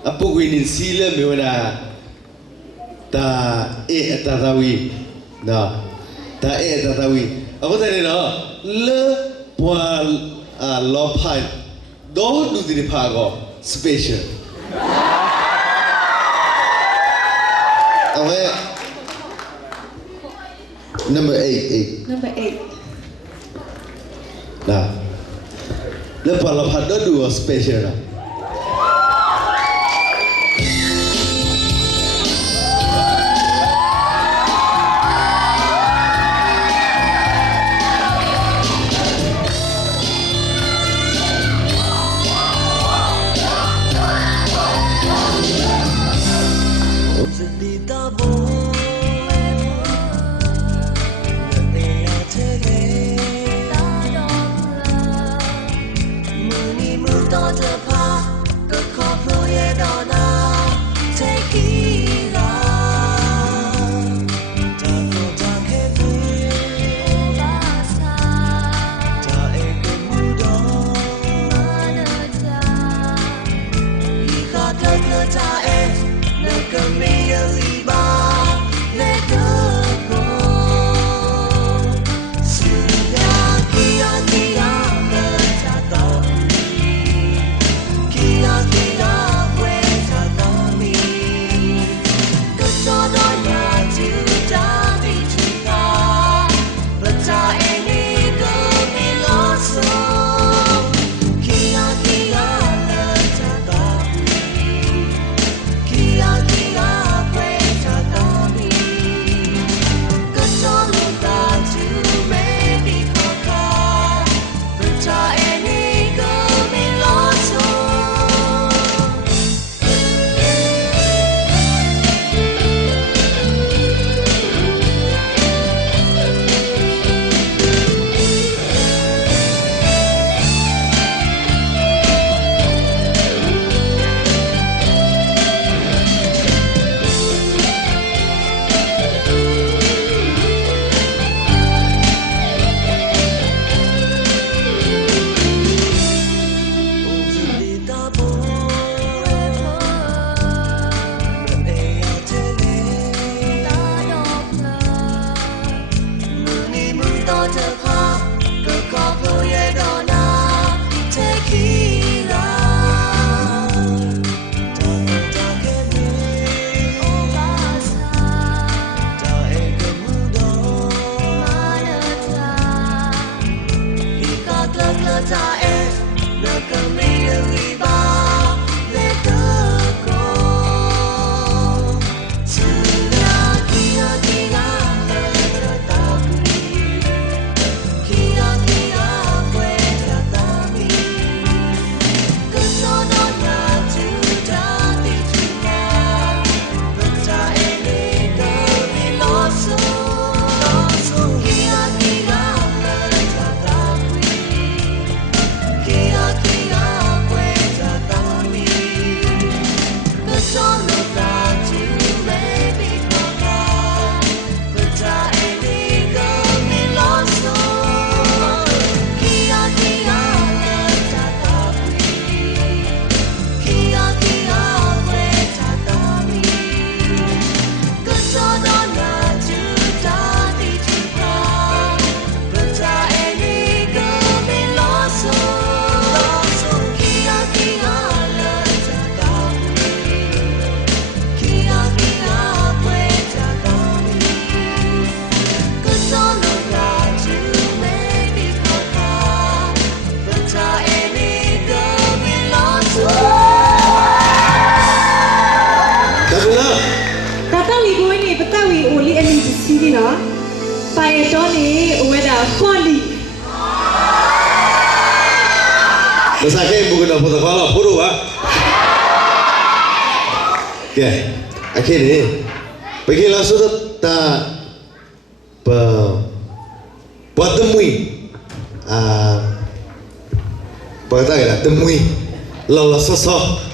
apa gue ni sila mewah ta tatawi, nah ta tatawi. Aku tadi le puan lopai do tu di pago special. Awak number 8. Number 8. Nah, le puan lopai do dua special lah. Masakit bukan dapat protokol, puru ah. Okay, akhirnya pergi langsung tak buat temui, apa kata temui lolos sosok